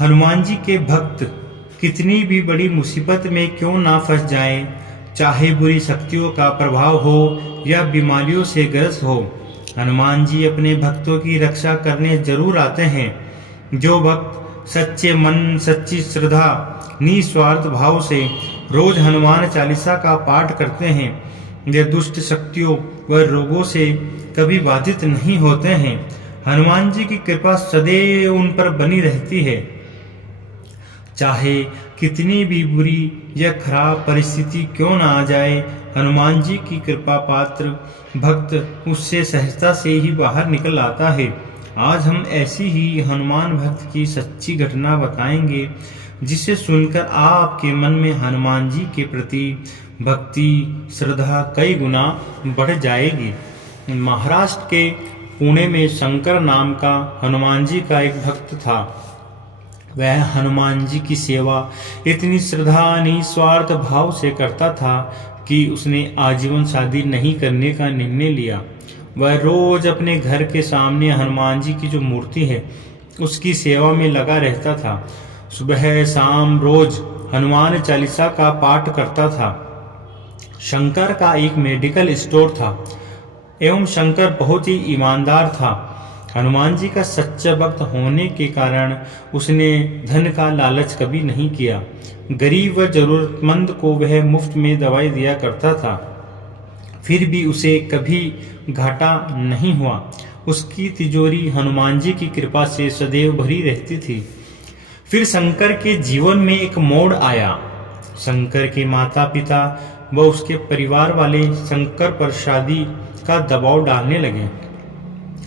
हनुमान जी के भक्त कितनी भी बड़ी मुसीबत में क्यों ना फंस जाएं, चाहे बुरी शक्तियों का प्रभाव हो या बीमारियों से ग्रस्त हो, हनुमान जी अपने भक्तों की रक्षा करने जरूर आते हैं। जो भक्त सच्चे मन, सच्ची श्रद्धा, निस्वार्थ भाव से रोज हनुमान चालीसा का पाठ करते हैं, वे दुष्ट शक्तियों व रोगों से कभी बाधित नहीं होते हैं। हनुमान जी की कृपा सदैव उन पर बनी रहती है। चाहे कितनी भी बुरी या खराब परिस्थिति क्यों ना आ जाए, हनुमान जी की कृपा पात्र भक्त उससे सहजता से ही बाहर निकल आता है। आज हम ऐसी ही हनुमान भक्त की सच्ची घटना बताएंगे, जिसे सुनकर आपके मन में हनुमान जी के प्रति भक्ति श्रद्धा कई गुना बढ़ जाएगी। महाराष्ट्र के पुणे में शंकर नाम का हनुमान जी का एक भक्त था। वह हनुमान जी की सेवा इतनी श्रद्धा निस्वार्थ भाव से करता था कि उसने आजीवन शादी नहीं करने का निर्णय लिया। वह रोज अपने घर के सामने हनुमान जी की जो मूर्ति है उसकी सेवा में लगा रहता था। सुबह शाम रोज हनुमान चालीसा का पाठ करता था। शंकर का एक मेडिकल स्टोर था एवं शंकर बहुत ही ईमानदार था। हनुमान जी का सच्चा भक्त होने के कारण उसने धन का लालच कभी नहीं किया। गरीब व जरूरतमंद को वह मुफ्त में दवाई दिया करता था, फिर भी उसे कभी घाटा नहीं हुआ। उसकी तिजोरी हनुमान जी की कृपा से सदैव भरी रहती थी। फिर शंकर के जीवन में एक मोड़ आया। शंकर के माता पिता व उसके परिवार वाले शंकर पर शादी का दबाव डालने लगे,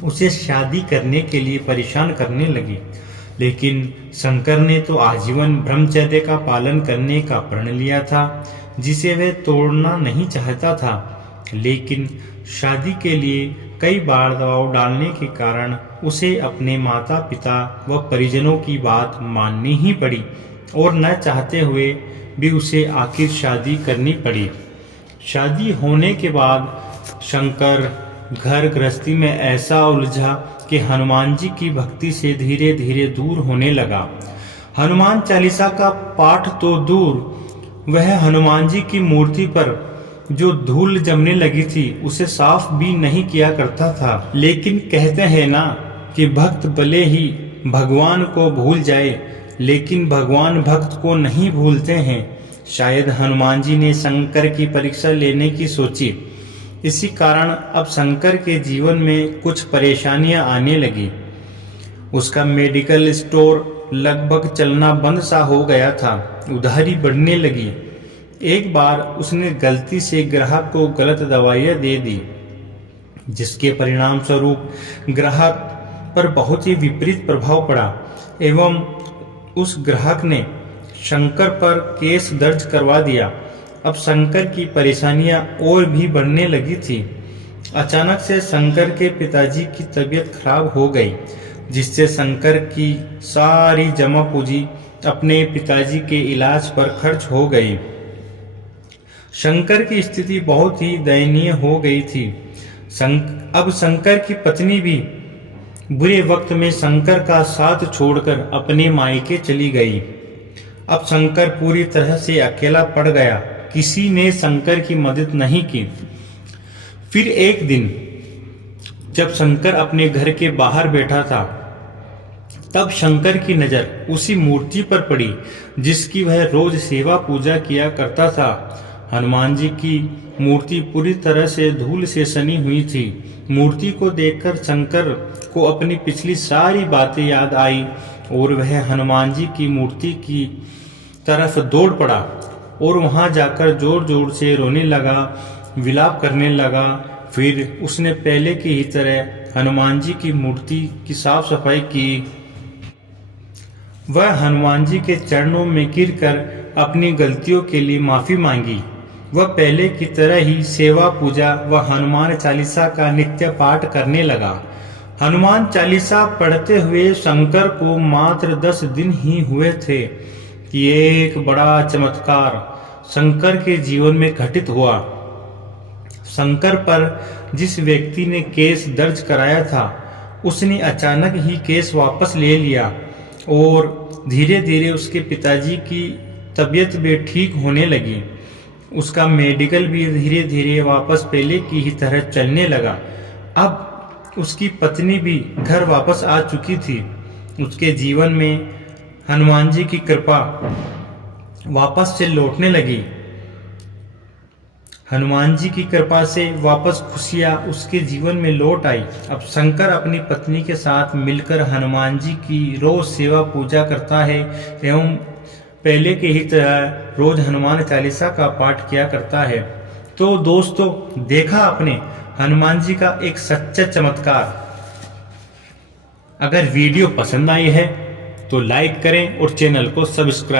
उसे शादी करने के लिए परेशान करने लगे। लेकिन शंकर ने तो आजीवन ब्रह्मचर्य का पालन करने का प्रण लिया था, जिसे वह तोड़ना नहीं चाहता था। लेकिन शादी के लिए कई बार दबाव डालने के कारण उसे अपने माता पिता व परिजनों की बात माननी ही पड़ी और न चाहते हुए भी उसे आखिर शादी करनी पड़ी। शादी होने के बाद शंकर घर गृहस्थी में ऐसा उलझा कि हनुमान जी की भक्ति से धीरे धीरे दूर होने लगा। हनुमान चालीसा का पाठ तो दूर, वह हनुमान जी की मूर्ति पर जो धूल जमने लगी थी उसे साफ भी नहीं किया करता था। लेकिन कहते हैं ना कि भक्त भले ही भगवान को भूल जाए, लेकिन भगवान भक्त को नहीं भूलते हैं। शायद हनुमान जी ने शंकर की परीक्षा लेने की सोची। इसी कारण अब शंकर के जीवन में कुछ परेशानियां आने लगी। उसका मेडिकल स्टोर लगभग चलना बंद सा हो गया था, उधारी बढ़ने लगी। एक बार उसने गलती से ग्राहक को गलत दवाइयां दे दी, जिसके परिणाम स्वरूप ग्राहक पर बहुत ही विपरीत प्रभाव पड़ा एवं उस ग्राहक ने शंकर पर केस दर्ज करवा दिया। अब शंकर की परेशानियां और भी बढ़ने लगी थी। अचानक से शंकर के पिताजी की तबीयत खराब हो गई, जिससे शंकर की सारी जमा पूंजी अपने पिताजी के इलाज पर खर्च हो गई। शंकर की स्थिति बहुत ही दयनीय हो गई थी। अब शंकर की पत्नी भी बुरे वक्त में शंकर का साथ छोड़कर अपने मायके चली गई। अब शंकर पूरी तरह से अकेला पड़ गया, किसी ने शंकर की मदद नहीं की। फिर एक दिन जब शंकर अपने घर के बाहर बैठा था, तब शंकर की नजर उसी मूर्ति पर पड़ी जिसकी वह रोज सेवा पूजा किया करता था। हनुमान जी की मूर्ति पूरी तरह से धूल से सनी हुई थी। मूर्ति को देखकर शंकर को अपनी पिछली सारी बातें याद आई और वह हनुमान जी की मूर्ति की तरफ दौड़ पड़ा और वहां जाकर जोर जोर से रोने लगा, विलाप करने लगा। फिर उसने पहले की ही तरह हनुमान जी की मूर्ति की साफ सफाई की। वह हनुमान जी के चरणों में गिरकर अपनी गलतियों के लिए माफी मांगी। वह पहले की तरह ही सेवा पूजा व हनुमान चालीसा का नित्य पाठ करने लगा। हनुमान चालीसा पढ़ते हुए शंकर को मात्र 10 दिन ही हुए थे कि एक बड़ा चमत्कार शंकर के जीवन में घटित हुआ। शंकर पर जिस व्यक्ति ने केस दर्ज कराया था, उसने अचानक ही केस वापस ले लिया और धीरे धीरे उसके पिताजी की तबीयत भी ठीक होने लगी। उसका मेडिकल भी धीरे धीरे वापस पहले की ही तरह चलने लगा। अब उसकी पत्नी भी घर वापस आ चुकी थी। उसके जीवन में हनुमान जी की कृपा वापस से लौटने लगी। हनुमान जी की कृपा से वापस खुशियाँ उसके जीवन में लौट आई। अब शंकर अपनी पत्नी के साथ मिलकर हनुमान जी की रोज सेवा पूजा करता है एवं पहले के ही तरह रोज हनुमान चालीसा का पाठ किया करता है। तो दोस्तों, देखा आपने हनुमान जी का एक सच्चा चमत्कार। अगर वीडियो पसंद आई है तो लाइक करें और चैनल को सब्सक्राइब